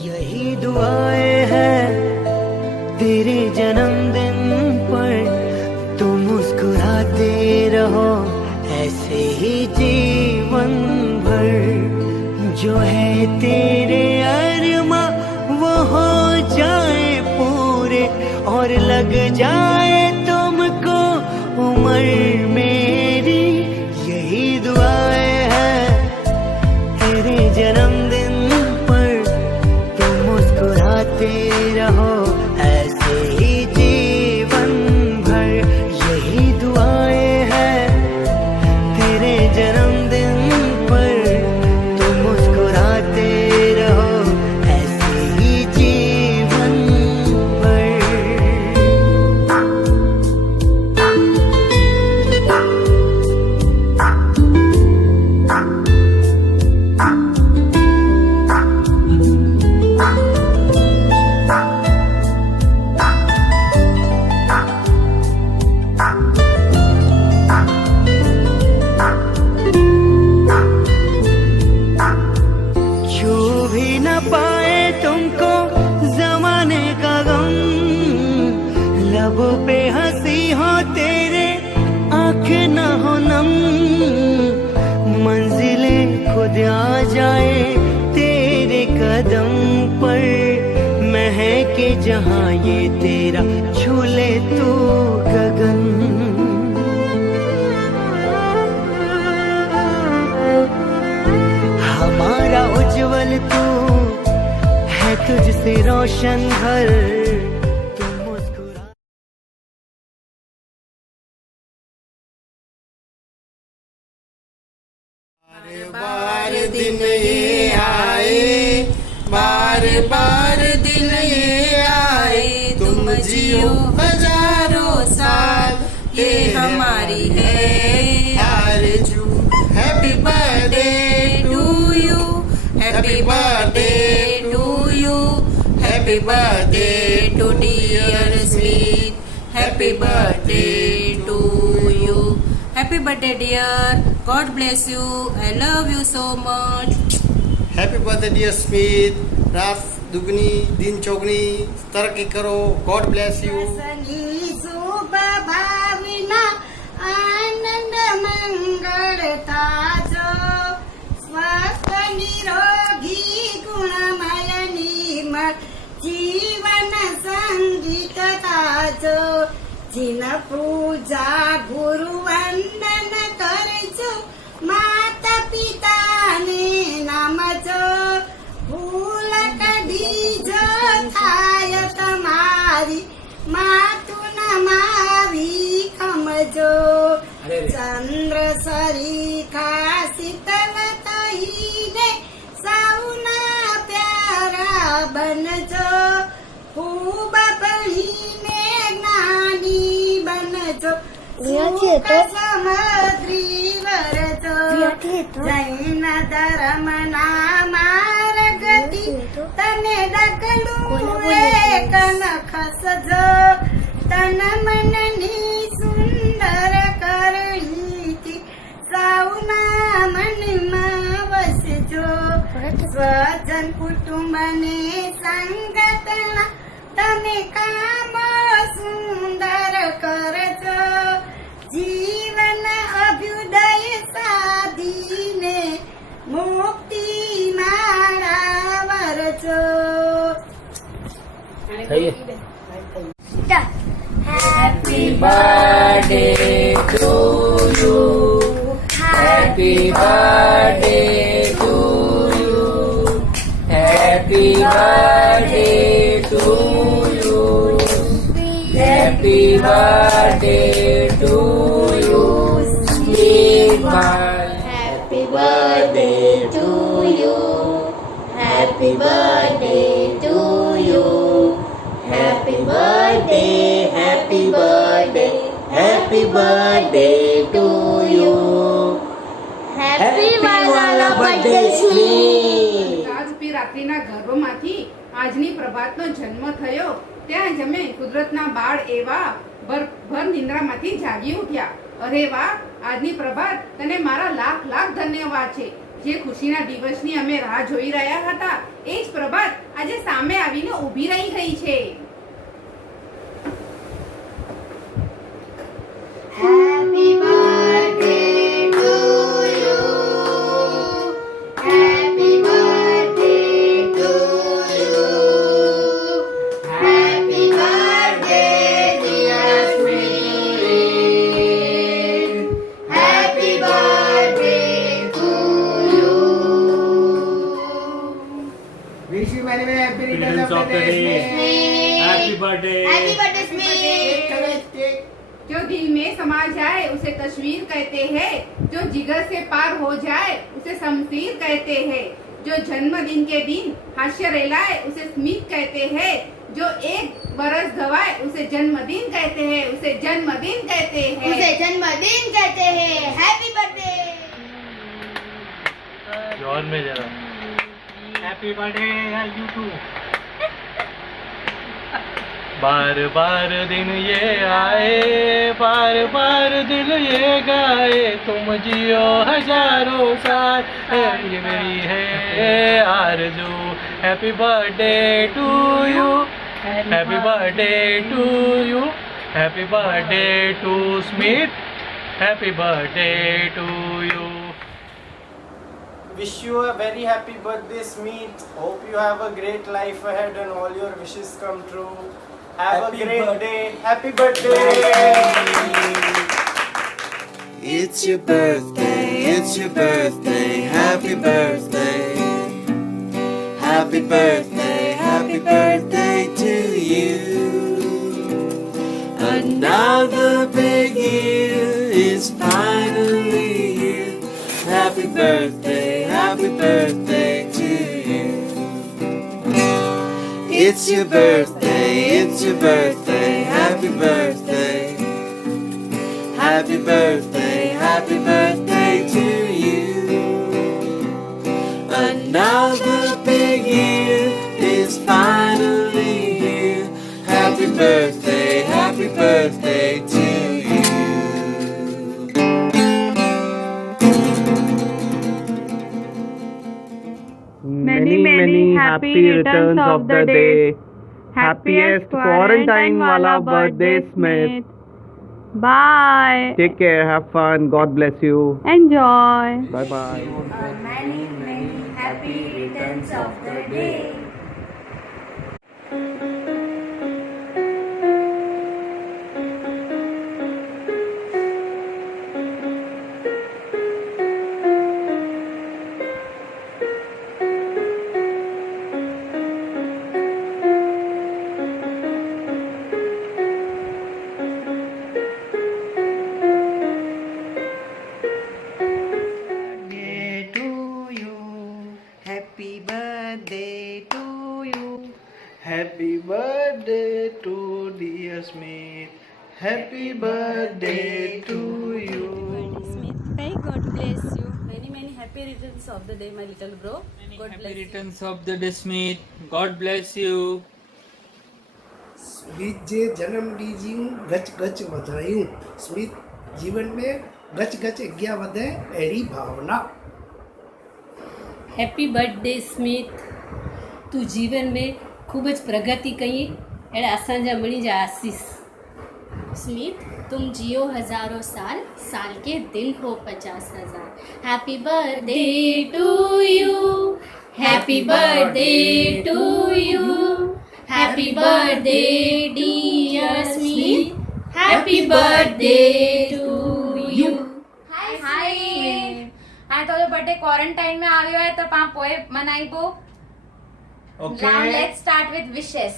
यही दुआएं हैं तेरे जन्मदिन पर, तुम मुस्कुराते रहो ऐसे ही जीवन भर। जो है तेरे अरमा वो हो जाए पूरे, और लग जाए तुमको उम्र मेरी। यही दुआएं हैं तेरे जन्मदिन पर, तुम मुस्कुराते रहो ऐसे ही जीवन भर। यही दुआएं हैं तेरे जन्मदिन पर, तुम मुस्कुराते रहो ऐसे ही जीवन भर। छू भी न पाए तुमको जमाने का गम, लबों पे हंसी हो तेरे आँख न हो नम। मंजिलें खुद आ जाए तेरे कदम पर, महके जहाँ ये तेरा छूले तू गगन। हमारा उज्जवल तू है, तुझसे रोशन घर। तुम मुस्कुरा बार दिन ये आए, बार बार दिन ये आए, तुम जियो हजारों साल, ये हमारी है आरज़ू। Happy birthday to you, happy birthday to you, happy birthday to dear Smit, happy birthday to you. Happy birthday dear, God bless you, I love you so much. Happy birthday dear Smith, रात दुगनी दिन चौगनी तरक्की करो, God bless you. शुभ भावना आनंद मंगल ताजो, स्वस्थ निरोगी गुणमय निर्मल जीवन संगीत ताजो। जिन पूजा गुरु वंदन करजो, माता पिता ने नमजो। भूल कढीजो थाय तमारी, मातु नमावी खमजो। चंद्र सरीखा शीतल तहीने, सौना प्यारा बनजो। खूब पढ़ीने ज्ञानी बनजो, सुख समद्री वरजो। जैन धर्म ना मार्गती, तने डगलू एक नखसजो। तन मननी सुंदर करणी, सौना मनमा वसजो। स्वजन कुटुंब ने संगतना, तने काम सुंदर करजो। जीवन अभ्युदय साधीने, मुक्ति माळा वरजो। Happy birthday to you, happy birthday to you, happy birthday to you, happy birthday to you, sweet man. Happy birthday to you, happy birthday to you, happy birthday, happy birthday, happy birthday to you. Happy વાલા birthday સ્મીત. રાજપી રાત્રિના ગર્ભમાંથી આજની પ્રભાતનો જન્મ થયો, ત્યાં જ અમે કુદરતના બાળ એવા ભર નિંદ્રામાંથી જાગી ઉઠ્યા। અરે વાહ, આજની પ્રભાત તને મારા લાખ લાખ ધન્યવાદ છે। જે ખુશીના દિવસની અમે રાહ જોઈ રહ્યા હતા, એ જ પ્રભાત આજે સામે આવીને ઊભી રહી ગઈ છે. Happy birthday to you. Happy birthday to you. Happy birthday, dear Smith. Happy birthday to you. Wish you many happy returns of the day. Happy birthday. Happy birthday, Smith. जो दिल में समा जाए उसे तस्वीर कहते हैं, जो जिगर से पार हो जाए उसे शमशीर कहते हैं, जो जन्मदिन के दिन हास्य रेलाए उसे स्मित कहते हैं, जो एक बरस गवाए उसे जन्मदिन कहते हैं, उसे जन्मदिन कहते हैं. उसे जन्मदिन कहते हैं. Happy birthday. जोर में जरा. Happy birthday you to. बार बार दिन ये आए, बार बार दिल ये गाए, तुम जियो हजारों साल, ये मेरी है आरज़ू. Happy birthday to you. Happy birthday to you. Happy birthday to Smith. Happy birthday to you. Wish you a very happy birthday, Smith. Hope you have a great life ahead and all your wishes come true. Have a great day. Happy birthday. It's your birthday, it's your birthday, happy birthday. Happy birthday to you. Another big year is finally here. Happy birthday to you. It's your birthday, it's your birthday, happy birthday. Happy birthday to you. Another big year is finally here. Happy birthday to you. many happy returns of the day. Happiest quarantine wala birthday, Smith. Bye. Take care, have fun, God bless you. Enjoy. Bye bye. Many happy returns of the day. Happy birthday to you. Happy birthday to dear Smith. Happy birthday to you. Smith, may God bless you. Many happy returns of the day, my little bro. God bless you. Returns of the day, Smith. God bless you. Smith जे जन्म ॾींहं जूं गच गच वधायूं. Smith जीवन में गच गच अॻियां वधे अहिड़ी भावना. Happy birthday Smith. तू जीवन में खूब प्रगति कई अड़ा असांजा मणी जा आशीष. स्मिथ तुम जियो हजारों साल, साल के दिन हो 50,000. Happy birthday to you. Happy birthday to you. Happy birthday dear Smith. Happy birthday to you. हाय हाँ तो बर्थडे क्वारंटाइन में आयो है तो पां पोए मनाइबो. Now let's start with wishes.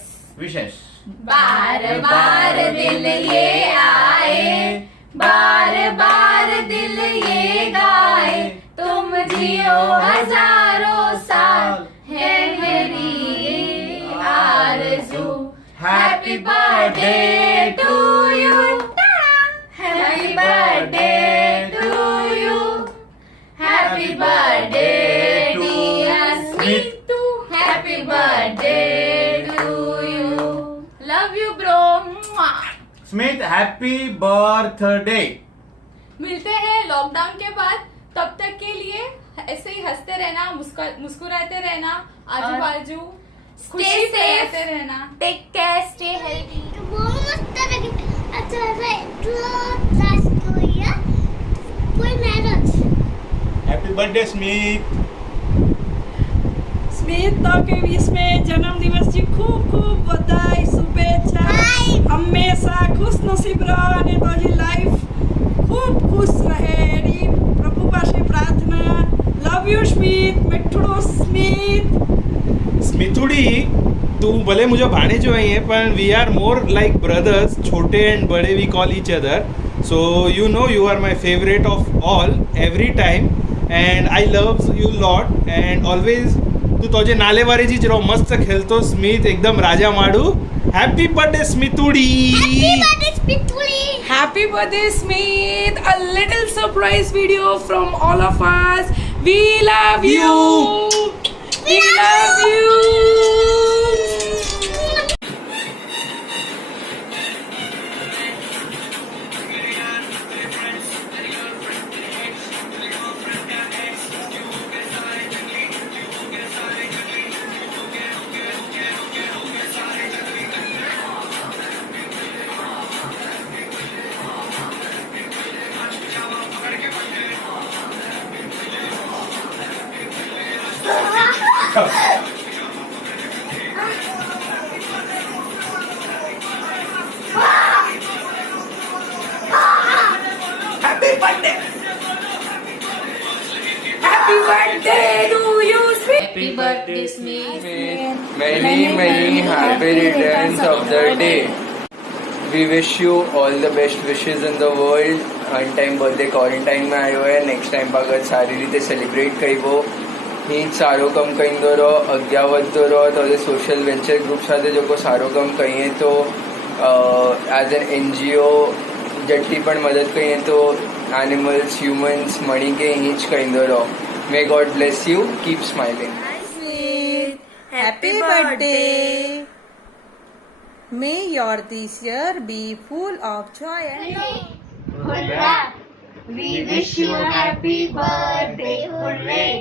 बार बार दिल ये आए, बार बार दिल ये गाए, तुम जियो हजारों साल, है मेरी आरज़ू. Happy birthday to you. Happy birthday to you. Happy birthday dear Smith. Happy birthday to you. Love you bro. Smith, happy birthday. मिलते हैं लॉकडाउन के बाद. तब तक के लिए ऐसे ही हंसते रहना, मुस्कुराते रहना, आजू बाजू Stay safe. Take care. Stay healthy. બહુ મસ્ત લાગે. अच्छा रे तो लास्ट को या कोई marriage happy birthday Smit. Smit तो के बीच में जन्मदिवस की खूब खूब बधाई शुभेच्छा हमेशा खुश नसीब रहो અને તારી લાઈફ खूब खुश रहे એની પ્રભુ પાસે પ્રાર્થના. લવ યુ સ્મિત, મિઠડો સ્મિત. स्मिथुड़ी तू भले मुझे भाणे जो है पर we are more like brothers. छोटे एंड बड़े we call each other. So you know you are my favourite of all every time and I love you lot and always तू तुझे नाले वारे जी जरा मस्त खेलतो स्मित एकदम राजा माडू. हैप्पी बर्थडे स्मिथुड़ी. Happy birthday Smith. A little surprise video from all of us. We love you. We love you. Happy birthday. Happy birthday to you Smith. Happy birthday, Smith. Many happy returns of the day. We wish you all the best wishes in the world. On time birthday quarantine में आयो है. Next time अगर सारी रीते celebrate करिबो ही सारो कम कईंदो रहो अग्या वधतो रहो तो सोशल वेंचर ग्रुप साथे जो सारो कम कईए तो एज एन NGO जट्टी पण मदद कईए तो एनिमल्स ह्यूमन्स मणी के हीच कईंदो रहो. May God bless you. Keep smiling. Happy birthday. May your this year be full of joy and Hurrah! We wish you happy birthday. Hooray!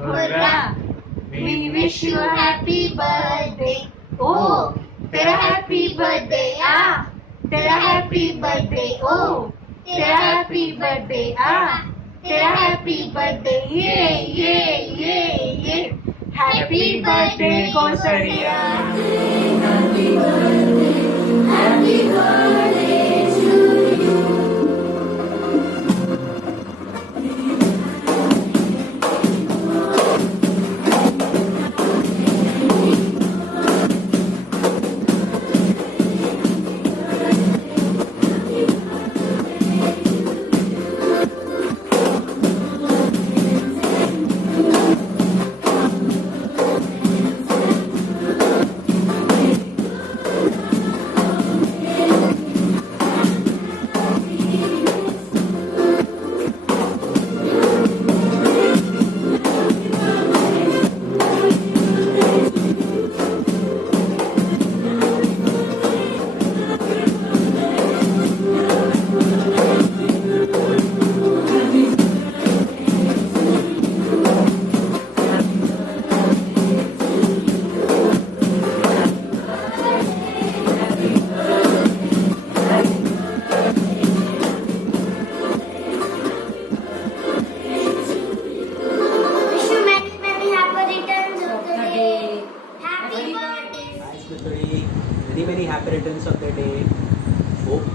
Hurrah! We wish you happy birthday. Oh, तेरा happy birthday ah. तेरा happy birthday oh. तेरा happy birthday ah. तेरा happy birthday yeah. Happy birthday Kosariya. Happy birthday to you. Many happy returns of the day. Hope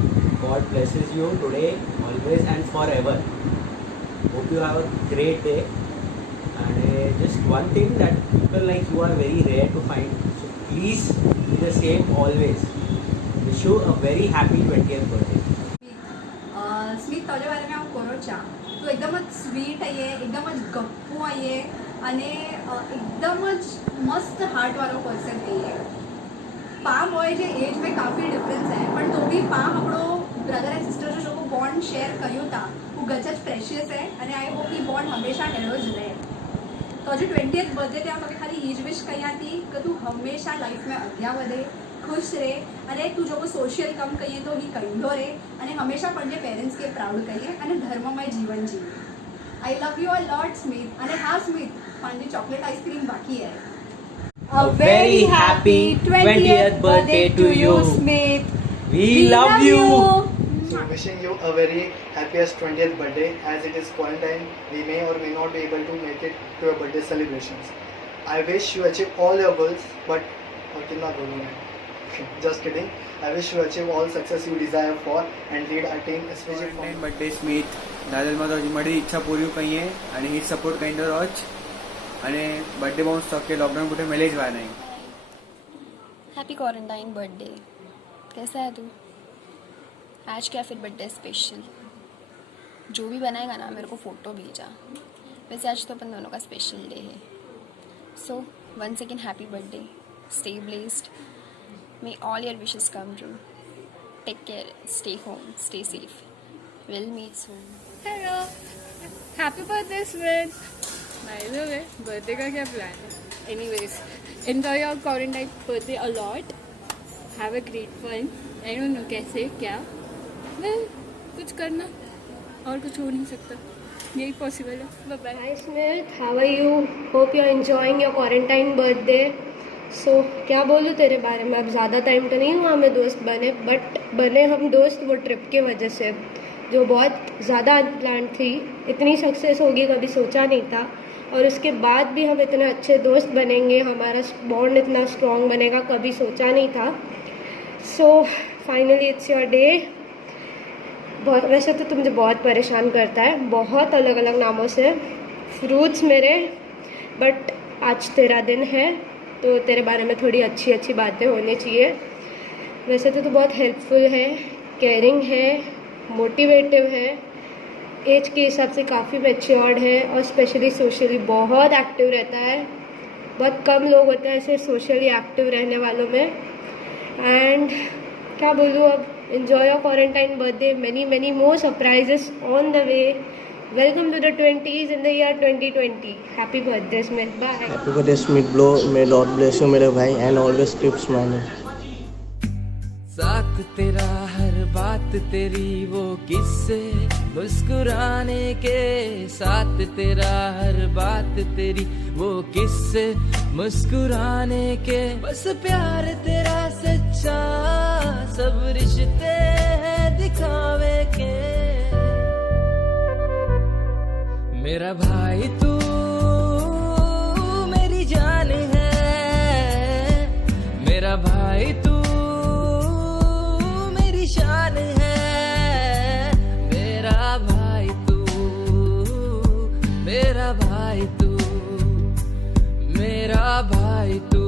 God blesses you today, always and forever. Hope you have a great day. And just one thing, that people like you are very rare to find. So please be the same always. Wish you a very happy 20th birthday. સ્મિત તાજા બારે મેં આવું કરો ચા તો એકદમ જ sweet આવીએ એકદમ જ ગપ્પુ આવીએ અને એકદમ જ મસ્ત હાર્ટવાળો પર્સન આવીએ પામ હોય જે એજ में काफ़ी डिफरेंस है पर तो भी पाम આપણો ब्रदर एंड सिस्टर जो बॉन्ड शेयर કર્યો था वो गजज प्रेशियस है અને आई होप कि बॉन्ड हमेशा हेड़ो ज रहे तो जो 20th बर्थडे ત્યાં તમે ખાલી ઈ જ વિશ કરી હતી કે તું હંમેશા લાઈફ में અગ્યા વધે खुश रहे અને તું જો સોશિયલ કમ કહીએ તો ही કંદો રહે અને હંમેશા પણ પેરેન્ટ્સ કે પ્રાઉડ કહીએ અને ધર્મમય જીવન જીવે I love you a lot Smit અને હા સ્મિત પણ ચોકલેટ આઈસ્ક્रीम બાકી है A very happy 20th birthday to you. Smith. We love you. So wishing you a very happiest 20th birthday. As it is quarantine, we may or may not be able to make it to your birthday celebrations. I wish you achieve all your goals, but just kidding. I wish you achieve all success you desire for and lead our team, especially for birthday સ્મિત દાદલમાં તો મારી ઈચ્છા પૂરી કહીએ અને hit support કઈ તો રોજ અને birthday બહુ સકે લॉकडाउन कुठे मिले जवा नहीं. Happy quarantine birthday. कैसा है तू? आज क्या फिर बर्थडे स्पेशल? जो भी बनाएगा ना मेरे को फ़ोटो भेजा. वैसे आज तो अपन दोनों का स्पेशल डे है. So once again happy birthday. Stay blessed. May all your wishes come true. Take care. Stay home. Stay safe. We'll meet soon. Hello. Happy birthday, Smith. By the way, birthday का क्या plan है? Anyways, enjoy your quarantine birthday a lot. Have a great fun. I don't know कैसे क्या. Well, कुछ करना और कुछ हो नहीं सकता. यही possible है. Bye bye. Hi Smith. How are you? Hope you're enjoying your quarantine birthday. सो क्या बोलूँ तेरे बारे में. अब ज़्यादा टाइम तो नहीं हुआ हमें दोस्त बने, बट बने हम दोस्त वो ट्रिप की वजह से जो बहुत ज़्यादा अनप्लान थी. इतनी सक्सेस होगी कभी सोचा नहीं था, और उसके बाद भी हम इतने अच्छे दोस्त बनेंगे, हमारा बॉन्ड इतना स्ट्रॉन्ग बनेगा कभी सोचा नहीं था. So finally it's your day. वैसे तो तुम मुझे बहुत परेशान करता है बहुत अलग अलग नामों से फ्रूट्स मेरे, बट आज तेरा दिन है तो तेरे बारे में थोड़ी अच्छी अच्छी बातें होनी चाहिए. वैसे तो तू बहुत हेल्पफुल है, केयरिंग है, मोटिवेटिव है, एज के हिसाब से काफ़ी मैच्योर्ड है, और स्पेशली सोशली बहुत एक्टिव रहता है. बहुत कम लोग होते हैं ऐसे सोशली एक्टिव रहने वालों में. एंड क्या बोलूँ अब. Enjoy your quarantine birthday. Many many more surprises on the way. Welcome to the 20s in the year 2020. Happy birthday, Smith. Bye. Happy birthday, Smith bro. May Lord bless you, मेरे भाई, and always keep smiling. साथ तेरा हर बात तेरी वो किस्से मुस्कुराने के. साथ तेरा हर बात तेरी वो किस्से मुस्कुराने के. बस प्यार तेरा सच्चा सब रिश्ते हैं दिखावे के. मेरा भाई तू मेरी जान है. मेरा भाई तू मेरी शान है. मेरा भाई तू मेरा भाई तू मेरा भाई तू.